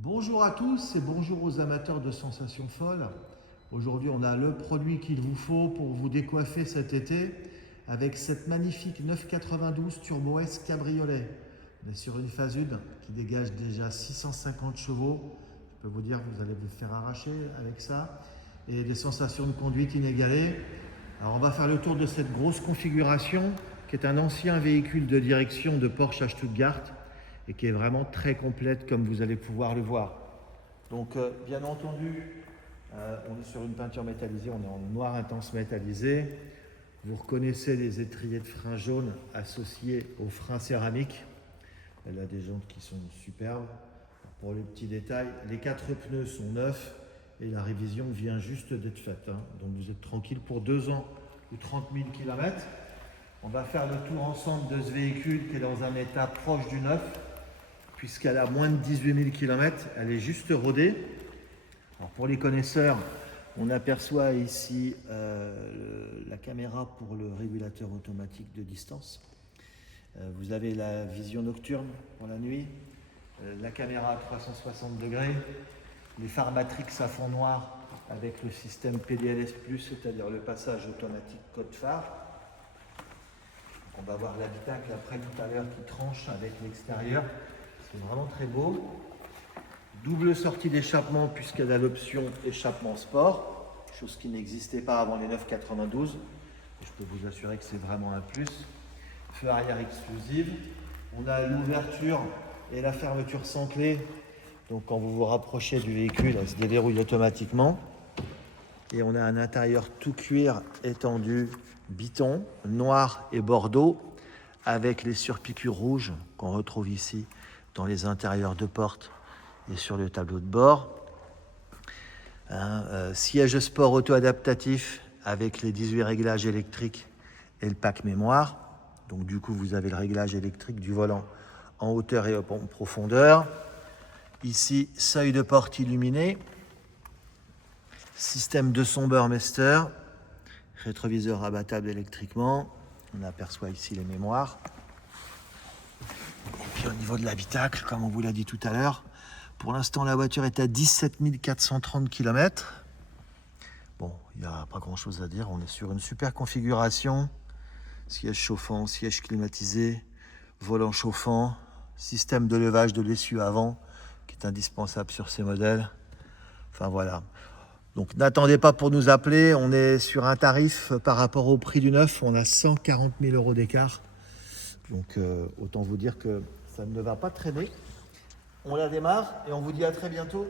Bonjour à tous et bonjour aux amateurs de sensations folles. Aujourd'hui, on a le produit qu'il vous faut pour vous décoiffer cet été avec cette magnifique 992 Turbo S Cabriolet. On est sur une phase 1 qui dégage déjà 650 chevaux. Je peux vous dire que vous allez vous faire arracher avec ça et des sensations de conduite inégalées. Alors, on va faire le tour de cette grosse configuration qui est un ancien véhicule de direction de Porsche à Stuttgart et qui est vraiment très complète comme vous allez pouvoir le voir. Donc bien entendu, on est sur une peinture métallisée, on est en noir intense métallisé. Vous reconnaissez les étriers de frein jaunes associés aux freins céramiques. Elle a des jantes qui sont superbes. Pour les petits détails, les 4 pneus sont neufs et la révision vient juste d'être faite. Donc vous êtes tranquille pour 2 ans ou 30 000 km. On va faire le tour ensemble de ce véhicule qui est dans un état proche du neuf, puisqu'elle a moins de 18 000 km, elle est juste rodée. Alors pour les connaisseurs, on aperçoit ici la caméra pour le régulateur automatique de distance. Vous avez la vision nocturne pour la nuit, la caméra à 360 degrés, les phares Matrix à fond noir avec le système PDLS+, c'est-à-dire le passage automatique code phare. On va voir l'habitacle après tout à l'heure qui tranche avec l'extérieur. C'est vraiment très beau. Double sortie d'échappement puisqu'elle a l'option échappement sport, chose qui n'existait pas avant les 992. Je peux vous assurer que c'est vraiment un plus. Feu arrière exclusive. On a l'ouverture et la fermeture sans clé. Donc quand vous vous rapprochez du véhicule, elle se déverrouille automatiquement. Et on a un intérieur tout cuir étendu, biton, noir et bordeaux, avec les surpiqûres rouges qu'on retrouve ici dans les intérieurs de porte et sur le tableau de bord. Siège sport auto-adaptatif avec les 18 réglages électriques et le pack mémoire. Donc du coup, vous avez le réglage électrique du volant en hauteur et en profondeur. Ici, seuil de porte illuminé. Système de son Burmester. Rétroviseur abattable électriquement. On aperçoit ici les mémoires. Et puis au niveau de l'habitacle, comme on vous l'a dit tout à l'heure, pour l'instant la voiture est à 17 430 km. Bon, il n'y a pas grand chose à dire, on est sur une super configuration. Siège chauffant, siège climatisé, volant chauffant, système de levage de l'essieu avant qui est indispensable sur ces modèles. Enfin voilà. Donc n'attendez pas pour nous appeler, on est sur un tarif par rapport au prix du neuf, on a 140 000 € d'écart. Donc autant vous dire que ça ne va pas traîner. On la démarre et on vous dit à très bientôt.